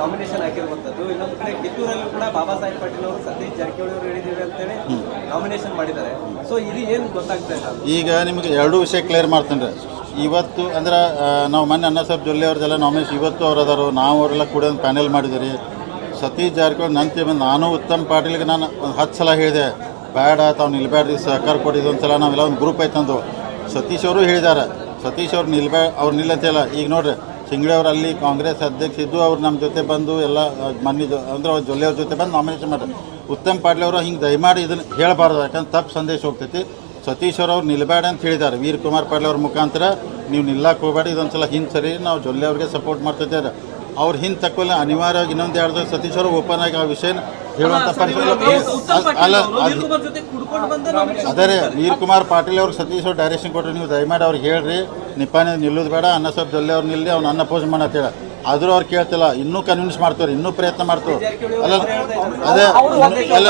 Nomination ಹಾಕಿರುವಂತದ್ದು ಇನ್ನೊಂದು ಕಡೆ ಕಿತ್ತೂರಲ್ಲೂ ಕೂಡ ಬಾಬಾ ಸಾಹೇಬ್ ಪಾಟೀಲ್ ಅವರು ಸತೀಶ್ ಜಾರಕಿಹೊಳಿ ಅವರು ಹೇಳಿದೀವಿ ಅಂತೇಳಿ ನಾಮಿನೇಷನ್ ಮಾಡಿದ್ದಾರೆ. ಸೊ ಇದು ಏನು ಗೊತ್ತಾಗ್ತಾ ಇಲ್ಲ? ಈಗ ನಿಮಗೆ ಎರಡು ವಿಷಯ ಕ್ಲಿಯರ್ ಮಾಡ್ತೀನಿ ರೀ. ಇವತ್ತು ಅಂದ್ರೆ ನಾವು ಮೊನ್ನೆ ಅನ್ನ ಸಾಹೇಬ್ ಜೊಲ್ಲೆ ಅವ್ರದ್ದೆಲ್ಲ ನಾಮಿನೇಷನ್ ಇವತ್ತು ಅವ್ರು ಅದಾರು. ನಾವು ಅವರೆಲ್ಲ ಕೂಡ ಒಂದು ಪ್ಯಾನೆಲ್ ಮಾಡಿದ್ದೀರಿ ಸತೀಶ್ ಜಾರಕಿಹೊಳಿ ನನ್ನ ಬಂದು ನಾನು ಉತ್ತಮ್ ಪಾಟೀಲ್ಗೆ ನಾನು ಒಂದು ಹತ್ತು ಸಲ ಹೇಳಿದೆ. ಬೇಡ ತಾವು ನಿಲ್ಬೇಡ್ರಿ ಸಹಕಾರ ಕೊಡಿದ್ದು ಒಂದು ಸಲ ನಾವೆಲ್ಲ ಒಂದು ಗ್ರೂಪ್ ಐತಂದು ಸತೀಶ್ ಅವರು ಹೇಳಿದ್ದಾರೆ ಸತೀಶ್ ಅವ್ರು ನಿಲ್ಬೇ ಅವ್ರು ನಿಲ್ಲಂತೆಲ್ಲ ಈಗ ನೋಡ್ರಿ ಅವ್ರು ಅಲ್ಲಿ ಕಾಂಗ್ರೆಸ್ ಅಧ್ಯಕ್ಷ ಇದ್ದು ಅವ್ರು ನಮ್ಮ ಜೊತೆ ಬಂದು ಎಲ್ಲ ಮನ್ನಿ ಅಂದ್ರೆ ಅವ್ರ ಜೊಲ್ಲೆ ಅವ್ರ ಜೊತೆ ಬಂದು ನಾಮಿನೇಷನ್ ಮಾಡ್ತಾರೆ ಉತ್ತಮ್ ಪಾಟೀಲ್ ಅವರು ಹಿಂಗೆ ದಯಮಾಡಿ ಇದನ್ನು ಹೇಳಬಾರ್ದು, ಯಾಕಂದ್ರೆ ತಪ್ಪು ಸಂದೇಶ ಹೋಗ್ತೈತಿ. ಸತೀಶ್ ಅವ್ರು ಅವ್ರು ನಿಲ್ಬೇಡ ಅಂತ ಹೇಳಿದ್ದಾರೆ. ವೀರ್ ಕುಮಾರ್ ಪಾಟೀಲ್ ಅವ್ರ ಮುಖಾಂತರ ನೀವು ನಿಲ್ಲಕ್ಕೆ ಹೋಗಬೇಡಿ ಇದೊಂದು ಸಲ ಹಿಂದೆ ಸರಿ, ನಾವು ಜೊಲ್ಲೆ ಅವ್ರಿಗೆ ಸಪೋರ್ಟ್ ಮಾಡ್ತಿದ್ದಾರೆ ಅವ್ರು ಹಿಂದೆ ತಕ್ಕೊಲ್ಲ ಅನಿವಾರ್ಯವಾಗಿ ಇನ್ನೊಂದು ಎರಡು ಸತೀಶ್ ಅವರು ಓಪನ್ ಆಗಿ ಆ ವಿಷಯ ಹೇಳುವಂಥ ಪರಿಸ್ಥಿತಿ ಅಲ್ಲ ಅದು ಜೊತೆ ಕುಡ್ಕೊಂಡು ಬಂದ ಅದೇ ರೀ ವೀರ್ ಕುಮಾರ್ ಪಾಟೀಲ್ ಅವ್ರಿಗೆ ಸತೀಶ್ ಅವ್ರು ಡೈರೆಕ್ಷನ್ ಕೊಟ್ಟರೆ ನೀವು ದಯಮಾಡಿ ಅವ್ರಿಗೆ ಹೇಳ್ರಿ ನಿಪ್ಪಾನಿ ನಿಲ್ಲೋದು ಬೇಡ ಅನ್ನ ಸ್ವಲ್ಪ ಜೊಲ್ಲೆ ಅವ್ರು ನಿಲ್ಲಿ ಅವ್ನ ಅನ್ನ ಪೋಸ್ ಮಾಡತ್ತೇಳ ಆದರೂ ಅವ್ರು ಕೇಳ್ತಿಲ್ಲ ಇನ್ನೂ ಕನ್ವಿನ್ಸ್ ಮಾಡ್ತಾರೆ ಇನ್ನೂ ಪ್ರಯತ್ನ ಮಾಡ್ತಾರೆ ಅಲ್ಲ ಅದೇ ಅಲ್ಲ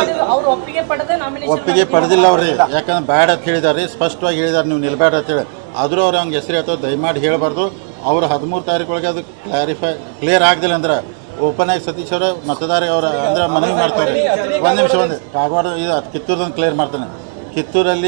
ಒಪ್ಪಿಗೆ ಪಡೆದ ನಾಮಿನೇಷನ್ ಒಪ್ಪಿಗೆ ಪಡೆದಿಲ್ಲ ಅವ್ರಿ ಯಾಕಂದ್ರೆ ಬ್ಯಾಡ್ ಅಂತ ಹೇಳಿದಾರೆ ಸ್ಪಷ್ಟವಾಗಿ ಹೇಳಿದಾರೆ ನೀವು ನಿಲ್ಬೇಡ ಅಂತೇಳಿ ಆದರೂ ಅವ್ರು ಹಂಗೆ ಹೆಸರು ಹೇಳ್ತಾರೆ ದಯಮಾಡಿ ಹೇಳಬಾರ್ದು. ಅವ್ರು ಹದಿಮೂರು ತಾರೀಕು ಒಳಗೆ ಅದು ಕ್ಲಾರಿಫೈ ಕ್ಲಿಯರ್ ಆಗದಿಲ್ಲ ಅಂದ್ರೆ ಓಪನ್ ಆಗಿ ಸತೀಶ್ ಅವರು, ಮತದಾರ ಅವರ ಅಂದ್ರೆ ಮನವಿ ಮಾಡ್ತಾರೆ. ಒಂದು ನಿಮಿಷ, ಒಂದು ಕಾಗವಾಡ ಇದು ಕಿತ್ತೂರದೊಂದು ಕ್ಲಿಯರ್ ಮಾಡ್ತಾನೆ. ಕಿತ್ತೂರಲ್ಲಿ